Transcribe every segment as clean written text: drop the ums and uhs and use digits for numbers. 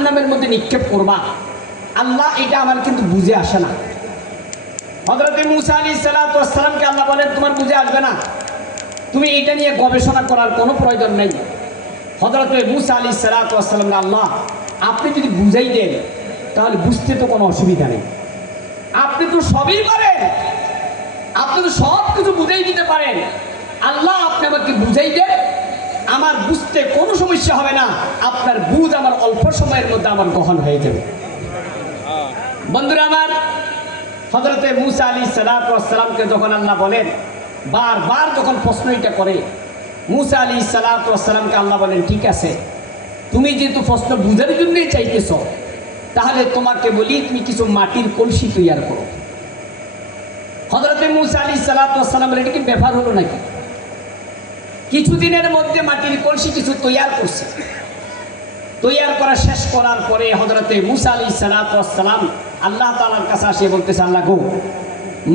জাহান্নামের মধ্যে নিক্ষেপ করবা, আল্লাহ এটা আমার কিন্তু বুঝে আসে না। হযরত মূসা আলাইহিস সালাতু ওয়াস সালামকে আল্লাহ বলেন তোমার বুঝে আসবে না, তুমি এটা নিয়ে গবেষণা করার কোনো প্রয়োজন নেই। হযরত মূসা আলাইহিস সালাতু ওয়াস সালামকে আল্লাহ আপনি যদি বুঝাই দেন তাহলে বুঝতে তো কোনো অসুবিধা নেই, আপনি তো সবই পারেন, আপনি তো সব কিছু বুঝাই দিতে পারেন। আল্লাহ আপনি আমাকে বুঝাই দেন, আমার বুঝতে কোনো সমস্যা হবে না, আপনার বুঝ আমার অল্প সময়ের মধ্যে আমার গ্রহণ হয়ে যাবে। বন্ধুরা আমার, হযরত মূসা আলাইহিস সালাতু ওয়াস সালামকে যখন আল্লাহ বলেন, বারবার যখন প্রশ্ন এটা করে, মূসা আলাইহিস সালাতু ওয়াস সালামকে আল্লাহ বলেন ঠিক আছে, তুমি যেহেতু প্রশ্ন বুঝার জন্যই চাইতেছ, তাহলে তোমাকে বলি তুমি কিছু মাটির কলসি তৈরি করো। হযরত মূসা আলাইহিস সালাতু ওয়াস সালাম বলেন এটা কি ব্যাপার হলো নাকি? কিছুদিনের মধ্যে মাটির কলসি কিছু তৈরি করছে। তৈরি করা শেষ করার পরে হযরত মূসা আলাইহিস সালাতু ওয়াস সালাম আল্লাহ তাআলার কাছে আসে বলতেছে, আল্লাহ গো,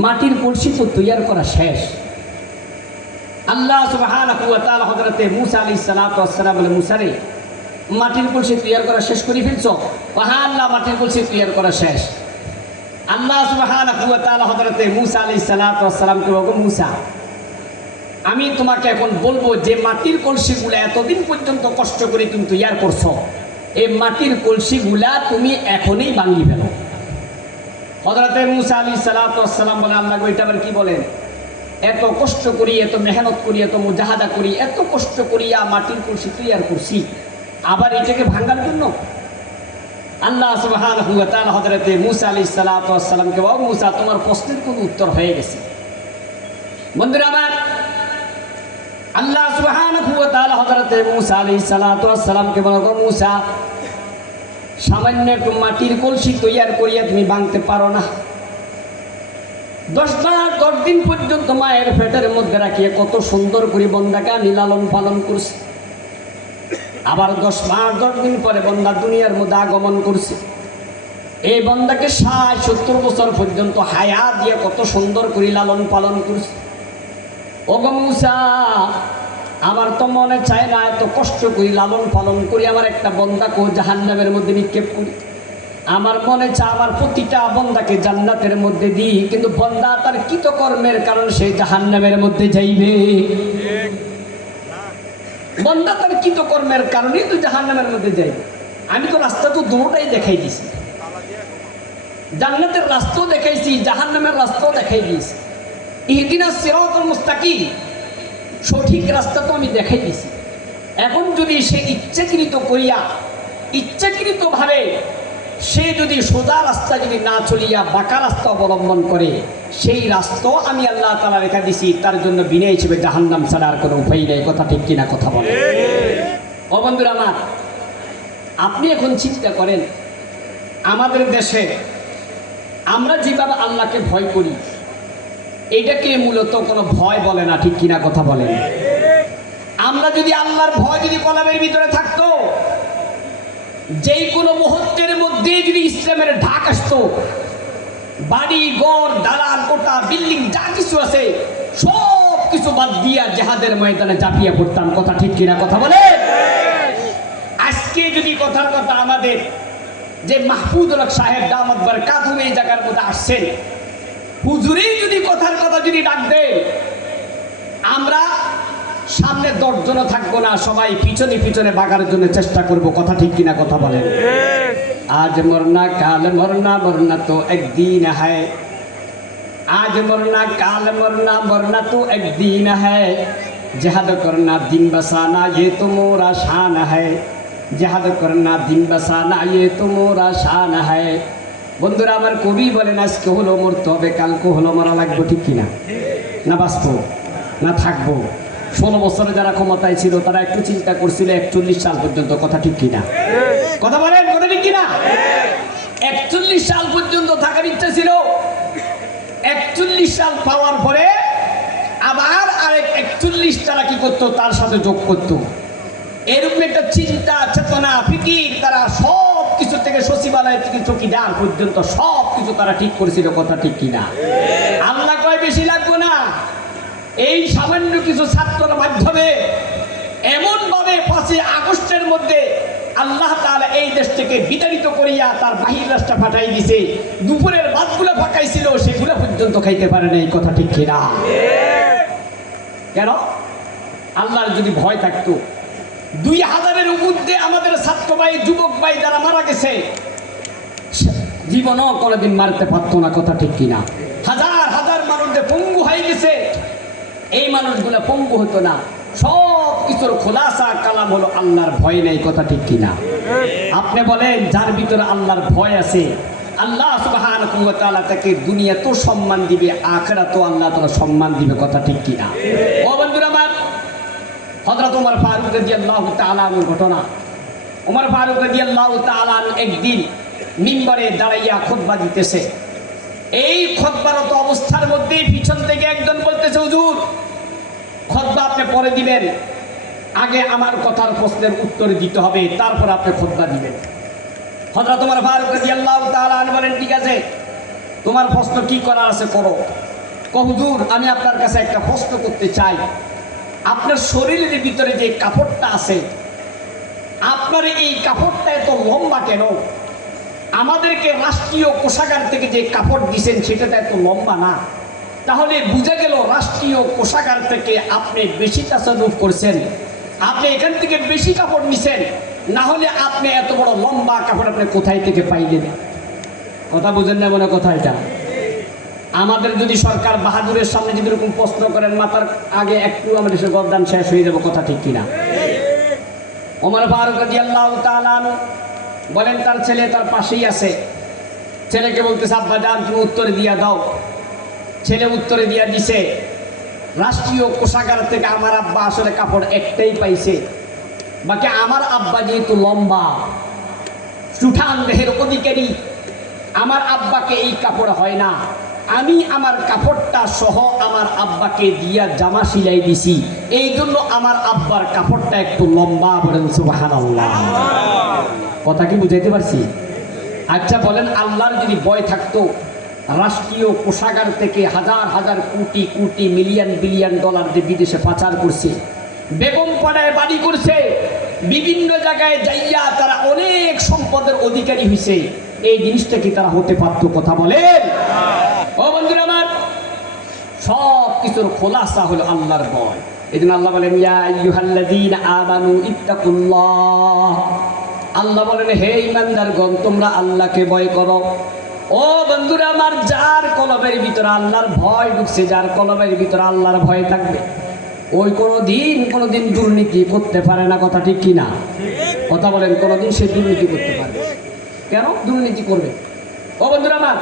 মাটির কলসি তো তৈরি করা শেষ। আল্লাহ সুবহানাহু ওয়া তাআলা হযরত মূসা আলাইহিস সালাতু ওয়াস সালাম বলে, মূসা রে, মাটির কলসি তৈরি করা শেষ করে ফেলছো? হ্যাঁ আল্লাহ, মাটির কলসি তৈরি করা শেষ। আল্লাহ সুবহানাহু ওয়া তাআলা হযরত মূসা আলাইহিস সালাতু ওয়াস সালামকে বলে, মূসা, আমি তোমাকে এখন বলবো যে মাটির কলসিগুলা এতদিন পর্যন্ত কষ্ট করে তুমি তৈরি করছো, এই মাটির কলসিগুলা তুমি এখনই ভাঙি ফেলো। হযরত মূসা আলাইহিস সালাতু ওয়াস সালাম বলে, আল্লাহ গো, এটা আবার কি বলেন? এত কষ্ট করি, এত মেহনত করি, এত মুজাহাদা করি, এত কষ্ট করিয়া মাটির কলসি তৈরি করছি, আবার এটাকে ভাঙার জন্য? আল্লাহ সুবহানাহু ওয়া তাআলা হযরত মূসা আলাইহিস সালাতু ওয়াস সালামকে বলে, মূসা, তোমার প্রশ্নের কোনো উত্তর হয়ে গেছে। বন্ধুরা আমার, আল্লাহ সুবহানাহু ওয়া তাআলা হযরত মূসা আলাইহিস সালাতু ওয়াস সালামকে বলে, মূসা, সামান্য একটু মাটির কলসি তৈরি করিয়া তুমি ভাঙতে পারো না? 10 দিন পর্যন্ত মায়ের পেটের মধ্যে রাখিয়ে কত সুন্দর করে বন্দাকে আমি লালন পালন করছি, আবার 10 দিন পরে বন্দা দুনিয়ার মধ্যে আগমন করছে। এই বন্দাকে 60-70 বছর পর্যন্ত হায়া দিয়ে কত সুন্দর করে লালন পালন করছে। ওগো মূসা, আমার তো মনে চায় না এত কষ্ট করি লালন পালন করি আমার একটা বন্দাকে জাহান্নামের মধ্যে নিক্ষেপ করি। আমার মনে চায় আমার প্রতিটা বন্দাকে জান্নাতের মধ্যে দিই, কিন্তু বন্দা তার কৃতকর্মের কারণে সেই জাহান্নামের মধ্যে যাইবে। বন্দা তার কৃতকর্মের কারণেই তো জাহান্নামের মধ্যে যাইবে। আমি তো রাস্তা তো দুটোটাই দেখাই দিয়েছি, জান্নাতের রাস্তাও দেখাইছি, জাহান্নামের রাস্তাও দেখাই দিয়েছি। ইহদিনাস সিরাতাল মুস্তাকিম, সঠিক রাস্তা তো আমি দেখাই দিয়েছি। এখন যদি সে ইচ্ছাকৃত করিয়া, ইচ্ছাকৃতভাবে সে যদি সোজা রাস্তা যদি না চলিয়া বাঁকা রাস্তা অবলম্বন করে, সেই রাস্তাও আমি আল্লাহ তাআলা রেখা দিছি, তার জন্য বিনা হিসেবে জাহান্নাম ছাড়া আর কোনো উপায় নেই। কথা ঠিক কিনা কথা বলে? ও বন্ধুরা আমার, আপনি এখন চিন্তা করেন, আমাদের দেশে আমরা যেভাবে আল্লাহকে ভয় করি, এটাকে মূলত কোনো ভয় বলে না। ঠিক কিনা কথা বলেন? আমরা যদি আল্লাহর ভয় যদি কলমের ভিতরে থাকতো, যেই কোনো মুহূর্তের মধ্যে যদি ইসলামের ঢাক আসতো, বাড়ি ঘর দালান কোটা বিল্ডিং যা কিছু আছে সব কিছু বাদ দিয়া জিহাদের ময়দানে ঝাঁপিয়ে পড়তাম। কথা ঠিক কিনা কথা বলে? আজকে যদি কথার কথা আমাদের যে মাহফুজুল হক সাহেব দামাত বারকাতুহু এই জায়গার মধ্যে আসছেন, হুজুরেই যদি কথার কথা যদি ডাক দেয়, আমরা সামনে 10 জন থাকবো না, সবাই পিছনে পিছনে ভাগার জন্য চেষ্টা করব। কথা ঠিক কিনা কথা বলেন? আজ মরনা কাল মরনা, মরনা তো একদিন হ্যায়। আজ মরনা কাল মরনা, মরনা তো একদিন হ্যায়। जिहाद करना दिन बसाना ये तो मोरा शान है। जिहाद करना दिन बसाना ये तो मोरा शान है। বন্ধুরা আমার কবি বলেন আজকে হলো মরতে হবে, কালকে হলো মারা লাগবে। ঠিক কিনা? না বাস্তব না থাকবো? 16 বছরে যারা ক্ষমতায় ছিল তারা একটু চিন্তা করছিল 41 সাল পর্যন্ত। কথা ঠিক কিনা? কথা বলেন, কথা ঠিক কিনা? 41 সাল পর্যন্ত থাকার ইচ্ছা ছিল। 41 সাল পাওয়ার পরে আবার আরেক 41 তারা কি করতো, তার সাথে যোগ করতো। এরকম একটা চিন্তা চেতনা ফিকির, তারা সব কিছু থেকে সচিবালয় থেকে চৌকিদার পর্যন্ত সব কিছু তারা ঠিক করেছিল। কথা ঠিক কিনা? আল্লাহ কয় বেশি লাগবে না, এই সামান্য কিছু ছাত্রের মাধ্যমে এমন ভাবে 5ই আগস্টের মধ্যে আল্লাহ তাআলা এই দেশ থেকে বিতাড়িত করিয়া তার বাহির রাষ্ট্র পাঠাই দিছে। দুপুরের ভাতগুলো ফাঁকাইছিল, সেগুলো পর্যন্ত খাইতে পারে না। এই কথা ঠিক কিনা? কেন? আল্লাহর যদি ভয় থাকতো, 2000-এর ঊর্ধ্বে আমাদের ছাত্র ভাই, যুবক ভাই যারা মারা গেছে, জীবনও কোনোদিন মারতে পারতো না। কথা ঠিক কিনা? হাজার হাজার মানুষ যে পঙ্গু হয়ে গেছে, এই মানুষগুলো পঙ্গু হতো না। সব কিছুর খোলাসা কালাম হলো আল্লাহর ভয় নাই। কথা ঠিক কিনা? আপনি বলেন, যার ভিতরে আল্লাহর ভয় আছে, আল্লাহ সুবহানাহু ওয়া তাআলা তাকে দুনিয়া তো সম্মান দিবে, আখিরাতেও আল্লাহ তাআলা সম্মান দিবে। কথা ঠিক কিনা? ও বন্ধুরা আমার, হযরত ওমর ফারুক রাদিয়াল্লাহু তাআলা এর ঘটনা। ওমর ফারুক রাদিয়াল্লাহু তাআলা একদিন মিম্বরে দাঁড়াইয়া খুতবা দিতেছে। এই খুতবারত অবস্থার মধ্যেই পিছন থেকে একজন বলতেছে, হুজুর খুতবা আপনি পরে দিবেন, আগে আমার কথার প্রশ্নের উত্তর দিতে হবে, তারপর আপনি খুতবা দিবেন। হযরত ওমর ফারুক রাদিয়াল্লাহু তাআলা বলেন, ঠিক আছে, তোমার প্রশ্ন কি করার আছে করো। হুজুর, আমি আপনার কাছে একটা প্রশ্ন করতে চাই। আপনার শরীরের ভিতরে যে কাপড়টা আছে, আপনার এই কাপড়টা এত লম্বা কেন? আমাদেরকে রাষ্ট্রীয় কোষাগার থেকে যে কাপড় দিয়েছেন সেটা তো এত লম্বা না। তাহলে বুঝা গেল রাষ্ট্রীয় কোষাগার থেকে আপনি বেশি তাসাররুফ করছেন, আপনি এখান থেকে বেশি কাপড় নিছেন। না হলে আপনি এত বড় লম্বা কাপড় আপনি কোথায় থেকে পাইলেন? কথা বুঝেন না মনে? কথা এটা আমাদের যদি সরকার বাহাদুরের সামনে যদি এরকম প্রশ্ন করেন, মাথার আগে একটু আমাদের সে গদ্দান শেষ হয়ে যাবে। কথা ঠিক কিনা? ওমর ফারুক রাদিয়াল্লাহু তাআলা বলেন, তার ছেলে তার পাশেই আছে। ছেলেকে বলতেছে, আব্বা যান তুমি উত্তরে দিয়া দাও। ছেলে উত্তরে দিয়া দিছে, রাষ্ট্রীয় কোষাগার থেকে আমার আব্বা আসলে কাপড় একটাই পাইছে, বাকি আমার আব্বা যেহেতু লম্বা সুঠান দেহের অধিকারী, আমার আব্বাকে এই কাপড় হয় না। আমি আমার কাপড়টা সহ আমার আব্বাকে দিয়া জামা সিলাই দিছি, এই জন্য আমার আব্বার কাপড়টা একটু লম্বা। বলেন সুবহানাল্লাহ। কথা কি বুঝাইতে পারছি? আচ্ছা বলেন, আল্লাহর যদি ভয় থাকতো, রাষ্ট্রীয় কোষাগার থেকে হাজার হাজার crore crore million billion dollar যে বিদেশে পাচার করছে, বেগম পাড়ায় বাড়ি করছে, বিভিন্ন জায়গায় যাইয়া তারা অনেক সম্পদের অধিকারী হয়েছে, এই জিনিসটা কি তারা হতে পারত? কথা বলেন। ও বন্ধুরা আমার, সব কিছুর খোলাসা হলো আল্লাহর ভয়। এই জন্য আল্লাহ বলেন, ইয়া আইয়ুহাল্লাযীনা আমানু ইত্তাকুল্লাহ। আল্লাহ বলেন, হে ঈমানদারগণ, তোমরা আল্লাহকে ভয় করো। ও বন্ধুরা আমার, যার কলবের ভিতরে আল্লাহর ভয় ঢুকছে, যার কলবের ভিতরে আল্লাহর ভয় থাকবে, ওই কোনোদিন দুর্নীতি করতে পারে না। কথা ঠিক কিনা? কথা বলেন, কোনোদিন সে দুর্নীতি করতে পারবে? কেন দুর্নীতি করবে? ও বন্ধুরা আমার,